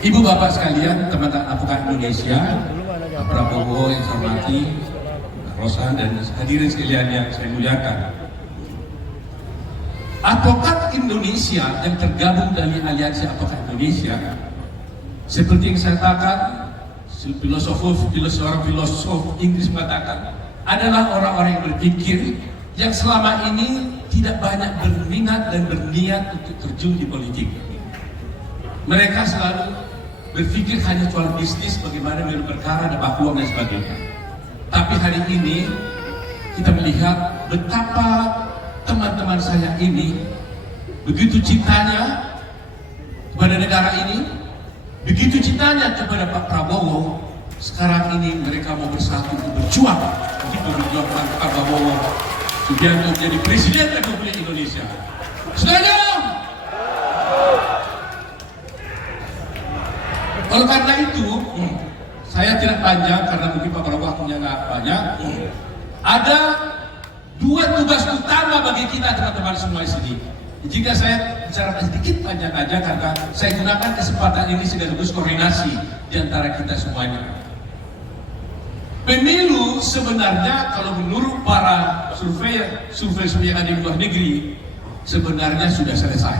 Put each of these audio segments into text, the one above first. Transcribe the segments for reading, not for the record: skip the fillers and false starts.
Ibu bapak sekalian, teman-teman advokat Indonesia, Pak Prabowo yang saya hormati, Rosan dan hadirin sekalian yang saya muliakan. Advokat Indonesia yang tergabung dari Aliansi Advokat Indonesia, seperti yang saya katakan, seorang filosof Inggris mengatakan, adalah orang-orang yang berpikir yang selama ini tidak banyak berminat dan berniat untuk terjun di politik. Mereka selalu berpikir hanya soal bisnis, bagaimana berperkara, dapat uang dan sebagainya. Tapi hari ini kita melihat betapa teman-teman saya ini begitu cintanya kepada negara ini, begitu cintanya kepada Pak Prabowo. Sekarang ini mereka mau bersatu untuk berjuang untuk memperjuangkan Pak Prabowo Subianto menjadi Presiden Republik Indonesia. Setuju? Oleh karena itu, saya tidak panjang karena mungkin Pak Prabowo waktunya nggak banyak. Ada dua tugas utama bagi kita teman-teman semua di sini. Jika saya bicara sedikit panjang aja karena saya gunakan kesempatan ini sekaligus koordinasi di antara kita semuanya. Pemilu sebenarnya kalau menurut para survei yang ada di luar negeri sebenarnya sudah selesai.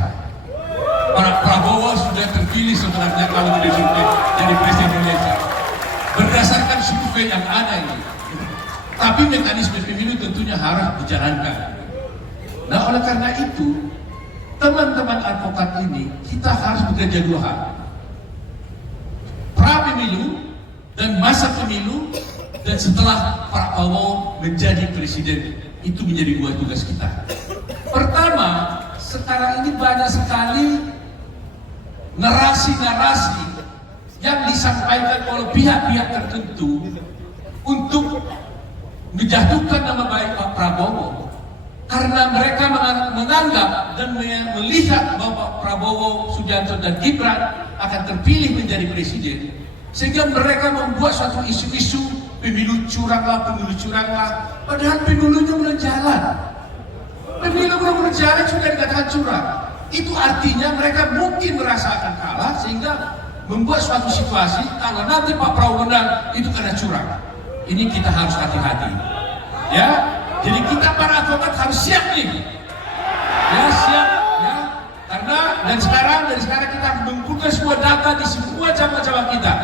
Pak Prabowo sudah terpilih sebenarnya kalau jadi Presiden Indonesia berdasarkan survei yang ada ini. Tapi mekanisme pemilu tentunya harus dijalankan. Nah, oleh karena itu, teman-teman advokat ini kita harus bekerja dua hal. Pra pemilu dan masa pemilu, dan setelah Pak Prabowo menjadi presiden, itu menjadi dua tugas kita. Pertama, sekarang ini banyak sekali narasi-narasi yang disampaikan oleh pihak-pihak tertentu untuk menjatuhkan nama baik Pak Prabowo karena mereka menganggap dan melihat bahwa Pak Prabowo Subianto dan Gibran akan terpilih menjadi presiden, sehingga mereka membuat suatu isu-isu pemilu curanglah, padahal pemilunya belum jalan. Pemilu belum berjalan sudah dikatakan curang. Itu artinya mereka mungkin merasa akan kalah sehingga membuat suatu situasi kalau nanti Pak Prabowo menang itu karena curang. Ini kita harus hati-hati, ya. Jadi kita para advokat harus siap nih, ya, siap, ya. Karena dari sekarang kita mengumpulkan semua data di semua cabang-cabang kita.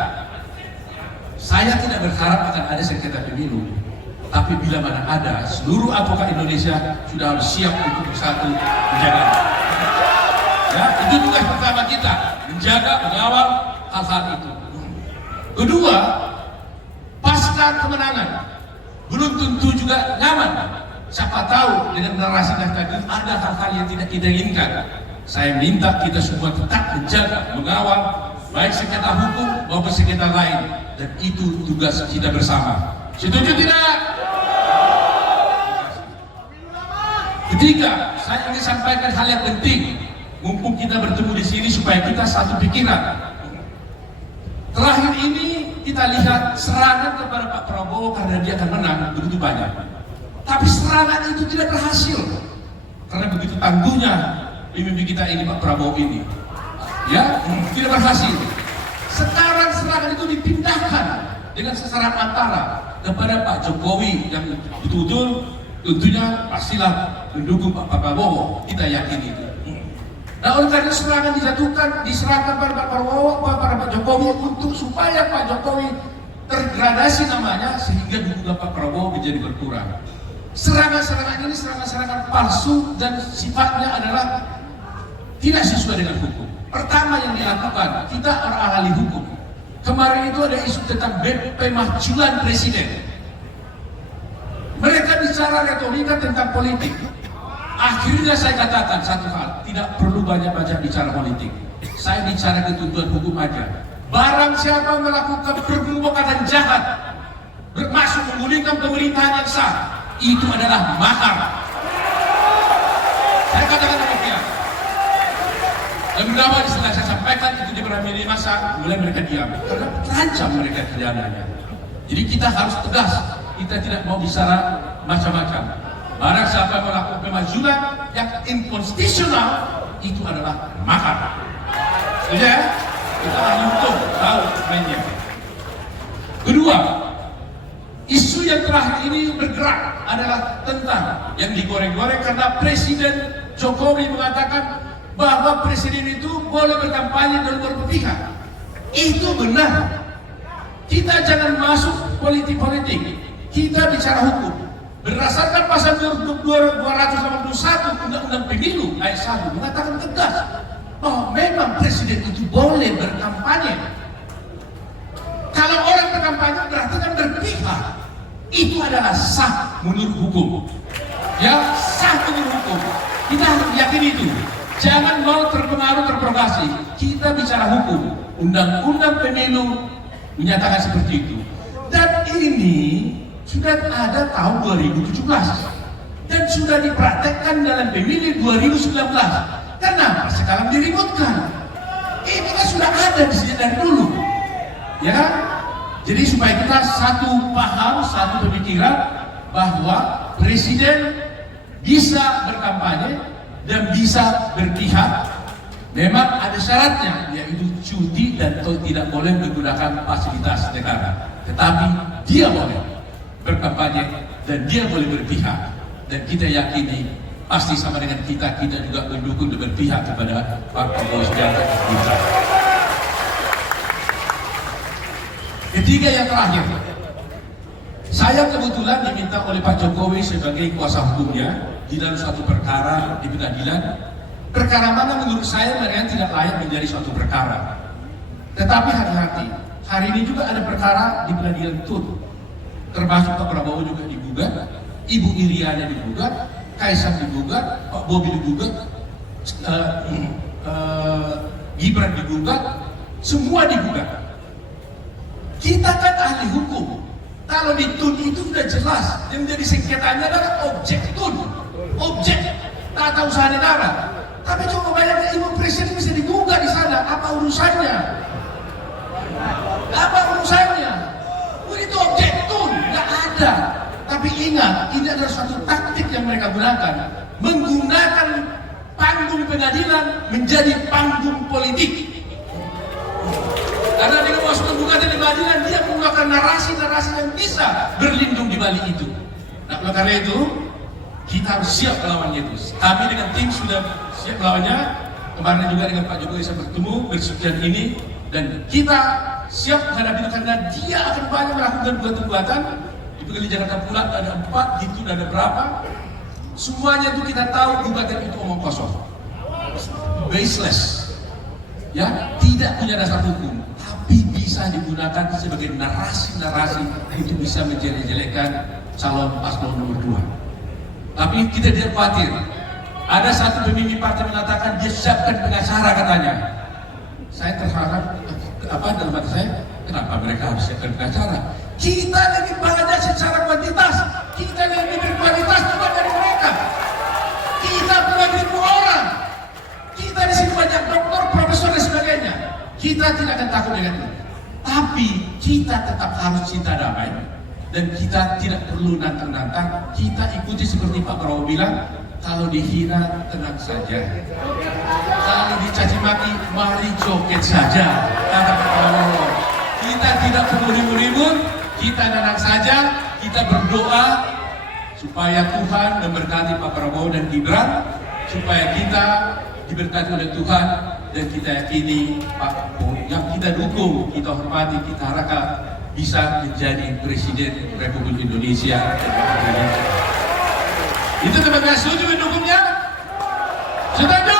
Saya tidak berharap akan ada sengketa pemilu, tapi bila mana ada, seluruh advokat Indonesia sudah harus siap untuk bersatu menjaga. Ya, itu tugas pertama kita, menjaga, mengawal hal-hal itu. Kedua, pasca kemenangan belum tentu juga nyaman. Siapa tahu dengan narasi dan tadi ada hal-hal yang tidak kita inginkan. Saya minta kita semua tetap menjaga, mengawal baik sengketa hukum maupun sengketa lain, dan itu tugas kita bersama. Setuju tidak? Ketiga, saya ingin sampaikan hal yang penting. Mumpung kita bertemu di sini supaya kita satu pikiran. Terakhir ini kita lihat serangan kepada Pak Prabowo karena dia akan menang begitu banyak. Tapi serangan itu tidak berhasil karena begitu tangguhnya pemimpin kita ini Pak Prabowo ini, ya, tidak berhasil. Sekarang serangan itu dipindahkan dengan sasaran antara kepada Pak Jokowi yang betul-betul tentunya pastilah mendukung Pak Prabowo, kita yakin itu. Nah, oleh karena serangan diserahkan pada Pak Prabowo, pada Pak Jokowi untuk supaya Pak Jokowi tergradasi namanya sehingga dukungan Pak Prabowo menjadi berkurang. Serangan-serangan ini serangan-serangan palsu dan sifatnya adalah tidak sesuai dengan hukum. Pertama yang dilakukan, kita ahli hukum. Kemarin itu ada isu tentang pemajulan presiden. Mereka bicara retorika tentang politik. Akhirnya saya katakan satu hal, tidak perlu banyak-banyak bicara politik. Saya bicara ketentuan hukum aja. Barang siapa melakukan perbuatan jahat, bermaksud menggulingkan pemerintahan yang sah, itu adalah makar. Saya katakan demikian. Dan mudah-mudahan setelah saya sampaikan itu di media massa, mulai mereka diam karena terancam mereka pidananya. Jadi kita harus tegas, kita tidak mau bicara macam-macam. Barang siapa melakukan pemajulan yang inkonstitusional, itu adalah makar. Ya, kita ahli hukum, tahu mainnya. Kedua, isu yang terakhir ini bergerak adalah tentang yang digoreng-goreng karena Presiden Jokowi mengatakan bahwa Presiden itu boleh berkampanye dan berpihak. Itu benar. Kita jangan masuk politik-politik. Kita bicara hukum. Berdasarkan pasal 281 Undang-Undang Pemilu ayat 1 mengatakan tegas bahwa memang Presiden itu boleh berkampanye. Kalau orang berkampanye berarti kan berpihak. Itu adalah sah menurut hukum. Ya, sah menurut hukum. Kita harus yakin itu. Jangan mau terpengaruh, terprovokasi. Kita bicara hukum. Undang-Undang Pemilu menyatakan seperti itu. Dan ini sudah ada tahun 2017 dan sudah dipraktekkan dalam Pemilu 2019. Kenapa sekarang diributkan? Ini kan sudah ada di sini dari dulu, ya kan? Jadi supaya kita satu paham, satu pemikiran bahwa Presiden bisa berkampanye dan bisa berpihak. Memang ada syaratnya, yaitu cuti dan tidak boleh menggunakan fasilitas negara. Tetapi dia boleh berkampanye dan dia boleh berpihak. Dan kita yakini pasti sama dengan kita juga mendukung dan berpihak kepada Pak Prabowo Subianto. Ketiga yang terakhir, saya kebetulan diminta oleh Pak Jokowi sebagai kuasa hukumnya di dalam suatu perkara di pengadilan. Perkara mana menurut saya mereka tidak layak menjadi suatu perkara. Tetapi hati-hati, hari ini juga ada perkara di pengadilan Tun. Termasuk Pak Prabowo juga digugat, Ibu Iriana digugat, Kaisang digugat, Pak Bobi digugat, Gibran digugat, semua digugat. Kita kan ahli hukum. Kalau di Tun itu sudah jelas, yang jadi sengketanya adalah objek Tun, objek tata usaha negara. Tapi coba bayangkan Ibu Presiden bisa digugat di sana, apa urusannya? Apa urusannya? Itu objek Tun, nggak ada. Tapi ingat, ini adalah suatu taktik yang mereka gunakan, menggunakan panggung pengadilan menjadi panggung politik. Karena dengan masuk gugatan di pengadilan, dia menggunakan narasi-narasi yang bisa berlindung di balik itu. Nah, oleh karena itu, kita harus siap melawannya itu. Kami dengan tim sudah siap melawannya. Kemarin juga dengan Pak Jokowi saya bertemu bersekian ini, dan kita siap menghadapi itu karena dia akan banyak melakukan gugatan-gugatan. Di pengadilan Jakarta Pusat ada 4, gitu ada berapa. Semuanya itu kita tahu gugatan itu omong kosong, baseless, ya, tidak punya dasar hukum, tapi bisa digunakan sebagai narasi-narasi untuk bisa menjelek-jelekan calon paslon nomor 2. Tapi kita tidak khawatir. Ada satu pemimpin partai mengatakan dia siapkan pengacara katanya. Saya terharap dalam hati saya, kenapa mereka harus siapkan pengacara? Kita lebih banyak secara kuantitas, kita lebih berkualitas juga dari mereka. Kita punya 1.000 orang. Kita di sini banyak dokter, profesor dan sebagainya. Kita tidak akan takut dengan itu. Tapi kita tetap harus cinta damai. Dan kita tidak perlu nantang-nantang. Kita ikuti seperti Pak Prabowo bilang, kalau dihina tenang saja, kalau dicaci maki mari joget saja, kata Pak Prabowo. Kita tidak perlu ribut-ribut, kita tenang saja, kita berdoa supaya Tuhan memberkati Pak Prabowo dan Gibran, supaya kita diberkati oleh Tuhan, dan kita yakini Pak Prabowo yang kita dukung, kita hormati, kita harapkan bisa menjadi Presiden Republik Indonesia. Itu teman-teman, setuju mendukungnya? Setuju?